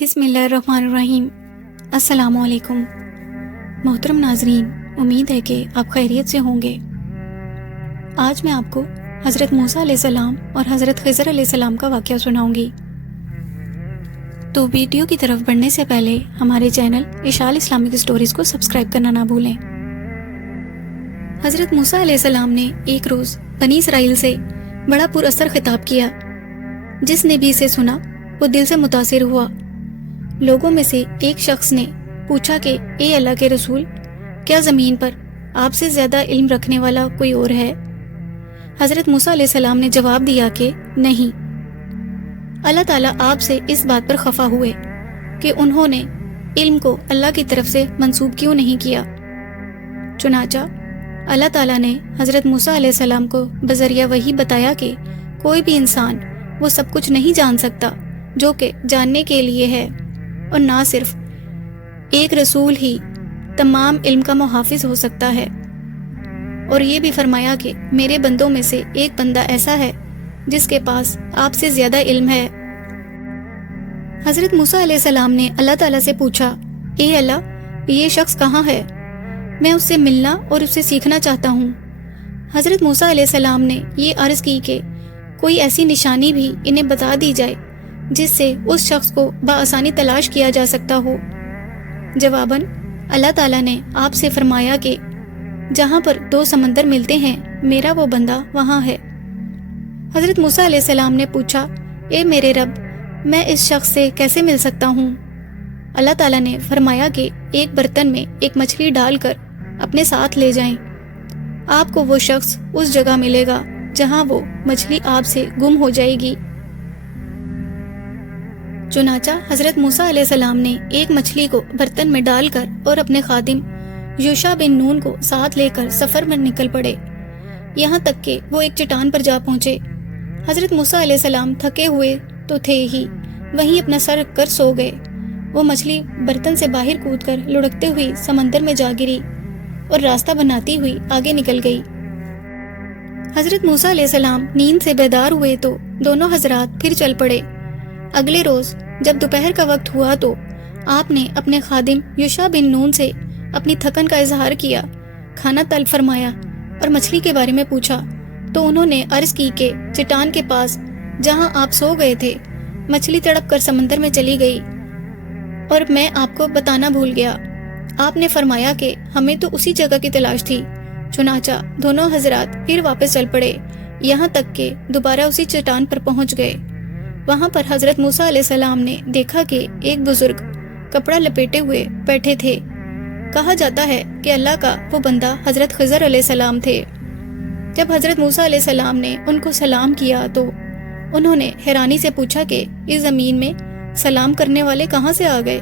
بسم اللہ الرحمن الرحیم۔ السلام علیکم محترم ناظرین، امید ہے کہ آپ خیریت سے ہوں گے۔ آج میں آپ کو حضرت موسیٰ علیہ السلام اور حضرت خضر علیہ السلام کا واقعہ سناؤں گی۔ تو ویڈیو کی طرف بڑھنے سے پہلے ہمارے چینل اشال اسلامک اسٹوریز کو سبسکرائب کرنا نہ بھولیں۔ حضرت موسیٰ علیہ السلام نے ایک روز بنی اسرائیل سے بڑا پر اثر خطاب کیا۔ جس نے بھی اسے سنا وہ دل سے متاثر ہوا۔ لوگوں میں سے ایک شخص نے پوچھا کہ اے اللہ کے رسول، کیا زمین پر آپ سے زیادہ علم رکھنے والا کوئی اور ہے؟ حضرت موسیٰ علیہ السلام نے جواب دیا کہ نہیں۔ اللہ تعالیٰ آپ سے اس بات پر خفا ہوئے کہ انہوں نے علم کو اللہ کی طرف سے منسوب کیوں نہیں کیا۔ چنانچہ اللہ تعالیٰ نے حضرت موسیٰ علیہ السلام کو بذریعہ وحی بتایا کہ کوئی بھی انسان وہ سب کچھ نہیں جان سکتا جو کہ جاننے کے لیے ہے، اور نہ صرف ایک رسول ہی تمام علم کا محافظ ہو سکتا ہے۔ اور یہ بھی فرمایا کہ میرے بندوں میں سے ایک بندہ ایسا ہے جس کے پاس آپ سے زیادہ علم ہے۔ حضرت موسیٰ علیہ السلام نے اللہ تعالیٰ سے پوچھا، اے اللہ، یہ شخص کہاں ہے؟ میں اس سے ملنا اور اس سے سیکھنا چاہتا ہوں۔ حضرت موسیٰ علیہ السلام نے یہ عرض کی کہ کوئی ایسی نشانی بھی انہیں بتا دی جائے جس سے اس شخص کو بآسانی تلاش کیا جا سکتا ہو۔ جواباً اللہ تعالیٰ نے آپ سے فرمایا کہ جہاں پر دو سمندر ملتے ہیں میرا وہ بندہ وہاں ہے۔ حضرت موسیٰ علیہ السلام نے پوچھا، اے میرے رب، میں اس شخص سے کیسے مل سکتا ہوں؟ اللہ تعالیٰ نے فرمایا کہ ایک برتن میں ایک مچھلی ڈال کر اپنے ساتھ لے جائیں۔ آپ کو وہ شخص اس جگہ ملے گا جہاں وہ مچھلی آپ سے گم ہو جائے گی۔ چنانچہ حضرت موسیٰ علیہ السلام نے ایک مچھلی کو برتن میں ڈال کر اور اپنے خادم یوشع بن نون کو ساتھ لے کر سفر میں نکل پڑے، یہاں تک کہ وہ ایک چٹان پر جا پہنچے۔ حضرت موسیٰ علیہ السلام تھکے ہوئے تو تھے ہی، وہیں اپنا سر رکھ کر سو گئے۔ وہ مچھلی برتن سے باہر کود کر لڑکتے ہوئی سمندر میں جا گری اور راستہ بناتی ہوئی آگے نکل گئی۔ حضرت موسیٰ علیہ السلام نیند سے بیدار ہوئے تو دونوں حضرات پھر چل پڑے۔ اگلے روز جب دوپہر کا وقت ہوا تو آپ نے اپنے خادم یوشع بن نون سے اپنی تھکن کا اظہار کیا، کھانا طلب فرمایا اور مچھلی کے بارے میں پوچھا تو انہوں نے عرض کی کہ چٹان کے پاس جہاں آپ سو گئے تھے مچھلی تڑپ کر سمندر میں چلی گئی اور میں آپ کو بتانا بھول گیا۔ آپ نے فرمایا کہ ہمیں تو اسی جگہ کی تلاش تھی۔ چنانچہ دونوں حضرات پھر واپس چل پڑے، یہاں تک کہ دوبارہ اسی چٹان پر پہنچ گئے۔ وہاں پر حضرت موسیٰ علیہ السلام نے دیکھا کہ ایک بزرگ کپڑا لپیٹے ہوئے بیٹھے تھے۔ کہا جاتا ہے کہ اللہ کا وہ بندہ حضرت خضر علیہ السلام تھے۔ جب حضرت موسیٰ علیہ السلام نے ان کو سلام کیا تو انہوں نے حیرانی سے پوچھا کہ اس زمین میں سلام کرنے والے کہاں سے آ گئے،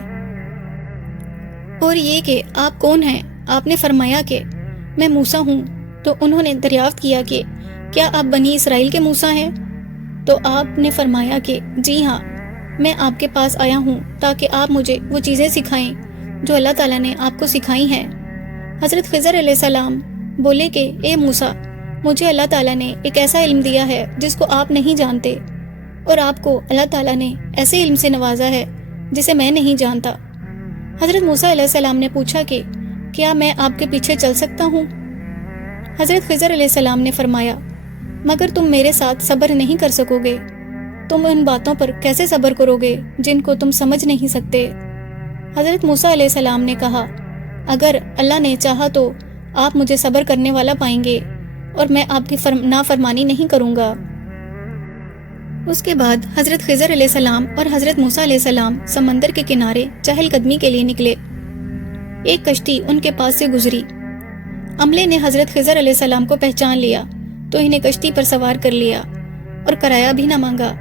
اور یہ کہ آپ کون ہیں؟ آپ نے فرمایا کہ میں موسیٰ ہوں۔ تو انہوں نے دریافت کیا کہ کیا آپ بنی اسرائیل کے موسیٰ ہیں؟ تو آپ نے فرمایا کہ جی ہاں، میں آپ کے پاس آیا ہوں تاکہ آپ مجھے وہ چیزیں سکھائیں جو اللہ تعالیٰ نے آپ کو سکھائی ہیں۔ حضرت خضر علیہ السلام بولے کہ اے موسیٰ، مجھے اللہ تعالیٰ نے ایک ایسا علم دیا ہے جس کو آپ نہیں جانتے، اور آپ کو اللہ تعالیٰ نے ایسے علم سے نوازا ہے جسے میں نہیں جانتا۔ حضرت موسیٰ علیہ السلام نے پوچھا کہ کیا میں آپ کے پیچھے چل سکتا ہوں؟ حضرت خضر علیہ السلام نے فرمایا، مگر تم میرے ساتھ صبر نہیں کر سکو گے۔ تم ان باتوں پر کیسے صبر کرو گے جن کو تم سمجھ نہیں سکتے؟ حضرت موسیٰ علیہ السلام نے کہا، اگر اللہ نے چاہا تو آپ مجھے صبر کرنے والا پائیں گے اور میں آپ کی نافرمانی نہیں کروں گا۔ اس کے بعد حضرت خضر علیہ السلام اور حضرت موسیٰ علیہ السلام سمندر کے کنارے چہل قدمی کے لیے نکلے۔ ایک کشتی ان کے پاس سے گزری۔ عملے نے حضرت خضر علیہ السلام کو پہچان لیا تو انہیں کشتی پر سوار کر لیا اور کرایہ بھی نہ مانگا۔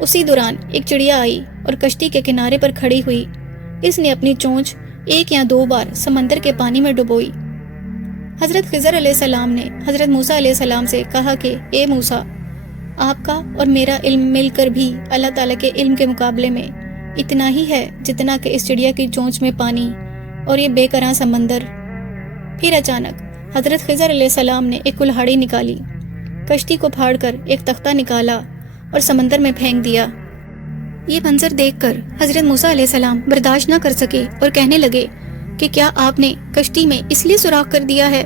اسی دوران ایک چڑیا آئی اور کشتی کے کنارے پر کھڑی ہوئی۔ اس نے اپنی چونچ ایک یا دو بار سمندر کے پانی میں ڈبوئی۔ حضرت خضر علیہ السلام نے حضرت موسیٰ علیہ السلام سے کہا کہ اے موسیٰ، آپ کا اور میرا علم مل کر بھی اللہ تعالیٰ کے علم کے مقابلے میں اتنا ہی ہے جتنا کہ اس چڑیا کی چونچ میں پانی اور یہ بے کراں سمندر۔ پھر اچانک حضرت خضر علیہ السلام نے ایک کلہاڑی نکالی، کشتی کو پھاڑ کر ایک تختہ نکالا اور سمندر میں پھینک دیا۔ یہ منظر دیکھ کر حضرت موسیٰ علیہ السلام برداشت نہ کر سکے اور کہنے لگے کہ کیا آپ نے کشتی میں اس لیے سوراخ کر دیا ہے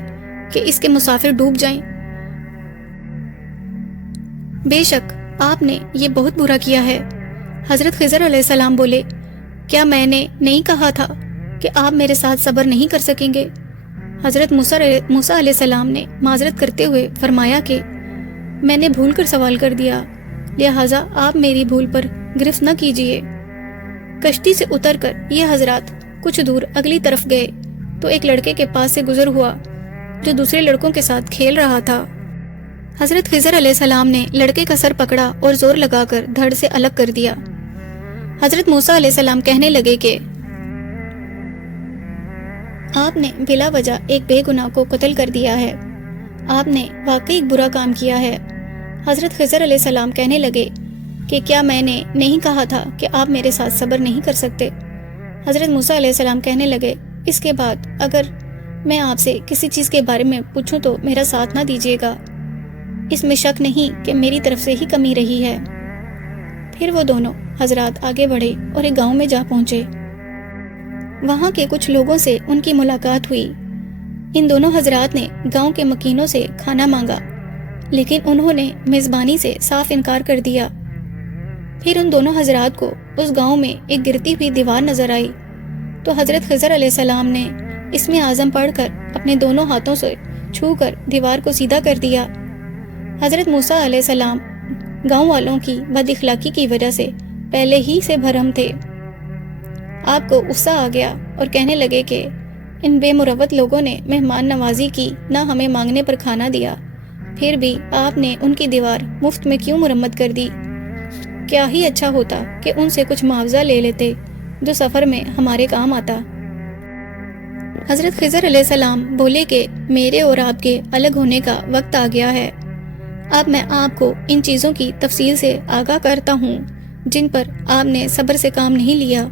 کہ اس کے مسافر ڈوب جائیں؟ بے شک آپ نے یہ بہت برا کیا ہے۔ حضرت خضر علیہ السلام بولے، کیا میں نے نہیں کہا تھا کہ آپ میرے ساتھ صبر نہیں کر سکیں گے؟ حضرت موسیٰ علیہ السلام نے معذرت کرتے ہوئے فرمایا کہ میں نے بھول کر سوال کر دیا، لہٰذا آپ میری بھول پر گرفت نہ کیجیے۔ کشتی سے اتر کر یہ حضرات کچھ دور اگلی طرف گئے تو ایک لڑکے کے پاس سے گزر ہوا جو دوسرے لڑکوں کے ساتھ کھیل رہا تھا۔ حضرت خضر علیہ السلام نے لڑکے کا سر پکڑا اور زور لگا کر دھڑ سے الگ کر دیا۔ حضرت موسیٰ علیہ السلام کہنے لگے کہ آپ نے بلا وجہ ایک بے گناہ کو قتل کر دیا ہے، آپ نے واقعی ایک برا کام کیا ہے۔ حضرت خضر علیہ السلام کہنے لگے کہ کیا میں نے نہیں کہا تھا کہ آپ میرے ساتھ صبر نہیں کر سکتے؟ حضرت موسیٰ علیہ السلام کہنے لگے، اس کے بعد اگر میں آپ سے کسی چیز کے بارے میں پوچھوں تو میرا ساتھ نہ دیجیے گا، اس میں شک نہیں کہ میری طرف سے ہی کمی رہی ہے۔ پھر وہ دونوں حضرات آگے بڑھے اور ایک گاؤں میں جا پہنچے۔ وہاں کے کچھ لوگوں سے ان کی ملاقات ہوئی۔ ان دونوں حضرات نے گاؤں کے مکینوں سے کھانا مانگا، لیکن انہوں نے میزبانی سے صاف انکار کر دیا۔ پھر ان دونوں حضرات کو اس گاؤں میں ایک گرتی ہوئی دیوار نظر آئی تو حضرت خضر علیہ السلام نے اس میں اعظم پڑھ کر اپنے دونوں ہاتھوں سے چھو کر دیوار کو سیدھا کر دیا۔ حضرت موسیٰ علیہ السلام گاؤں والوں کی بد اخلاقی کی وجہ سے پہلے ہی سے بھرم تھے۔ آپ کو غصہ آ گیا اور کہنے لگے کہ ان بے مروت لوگوں نے مہمان نوازی کی، نہ ہمیں مانگنے پر کھانا دیا، پھر بھی آپ نے ان کی دیوار مفت میں کیوں مرمت کر دی؟ کیا ہی اچھا ہوتا کہ ان سے کچھ معاوضہ لے لیتے جو سفر میں ہمارے کام آتا۔ حضرت خضر علیہ السلام بولے کہ میرے اور آپ کے الگ ہونے کا وقت آ گیا ہے۔ اب میں آپ کو ان چیزوں کی تفصیل سے آگاہ کرتا ہوں جن پر آپ نے صبر سے کام نہیں لیا۔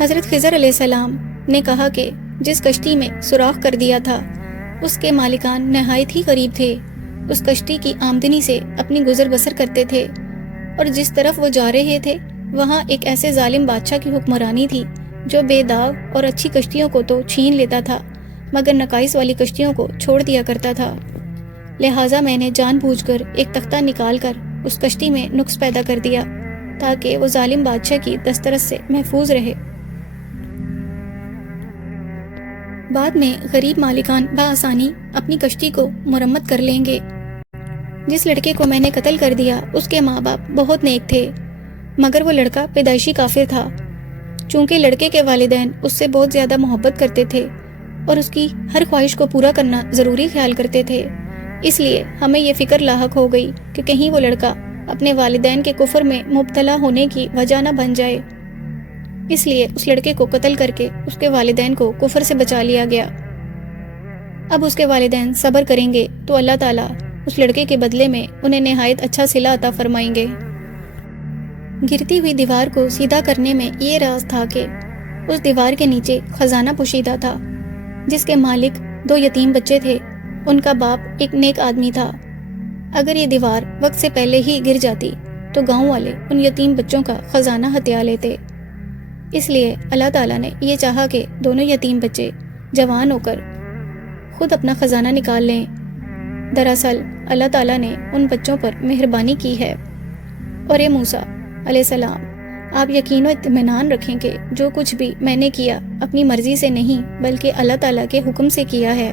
حضرت خضر علیہ السلام نے کہا کہ جس کشتی میں سوراخ کر دیا تھا اس کے مالکان نہایت ہی غریب تھے، اس کشتی کی آمدنی سے اپنی گزر بسر کرتے تھے، اور جس طرف وہ جا رہے تھے وہاں ایک ایسے ظالم بادشاہ کی حکمرانی تھی جو بے داغ اور اچھی کشتیوں کو تو چھین لیتا تھا مگر نقائص والی کشتیوں کو چھوڑ دیا کرتا تھا۔ لہٰذا میں نے جان بوجھ کر ایک تختہ نکال کر اس کشتی میں نقص پیدا کر دیا تاکہ وہ ظالم بادشاہ کی دسترس سے محفوظ رہے۔ بعد میں غریب مالکان بآسانی اپنی کشتی کو مرمت کر لیں گے۔ جس لڑکے کو میں نے قتل کر دیا اس کے ماں باپ بہت نیک تھے مگر وہ لڑکا پیدائشی کافر تھا۔ چونکہ لڑکے کے والدین اس سے بہت زیادہ محبت کرتے تھے اور اس کی ہر خواہش کو پورا کرنا ضروری خیال کرتے تھے، اس لیے ہمیں یہ فکر لاحق ہو گئی کہ کہیں وہ لڑکا اپنے والدین کے کفر میں مبتلا ہونے کی وجہ نہ بن جائے، اس لیے اس لڑکے کو قتل کر کے اس کے والدین کو کفر سے بچا لیا گیا۔ اب اس کے والدین صبر کریں گے تو اللہ تعالیٰ اس لڑکے کے بدلے میں انہیں نہایت اچھا صلہ عطا فرمائیں گے۔ گرتی ہوئی دیوار کو سیدھا کرنے میں یہ راز تھا کہ اس دیوار کے نیچے خزانہ پوشیدہ تھا جس کے مالک 2 یتیم بچے تھے، ان کا باپ ایک نیک آدمی تھا۔ اگر یہ دیوار وقت سے پہلے ہی گر جاتی تو گاؤں والے ان یتیم بچوں کا خزانہ ہتھیا لیتے، اس لیے اللہ تعالیٰ نے یہ چاہا کہ دونوں یتیم بچے جوان ہو کر خود اپنا خزانہ نکال لیں۔ دراصل اللہ تعالیٰ نے ان بچوں پر مہربانی کی ہے۔ اور اے موسیٰ علیہ السلام، آپ یقین و اطمینان رکھیں کہ جو کچھ بھی میں نے کیا اپنی مرضی سے نہیں بلکہ اللہ تعالیٰ کے حکم سے کیا ہے۔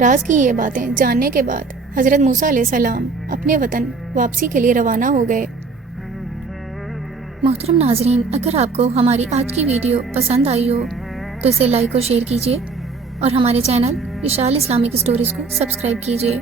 راز کی یہ باتیں جاننے کے بعد حضرت موسیٰ علیہ السلام اپنے وطن واپسی کے لیے روانہ ہو گئے۔ محترم ناظرین، اگر آپ کو ہماری آج کی ویڈیو پسند آئی ہو تو اسے لائک اور شیئر کیجیے اور ہمارے چینل وشال اسلامک اسٹوریز کو سبسکرائب کیجیے۔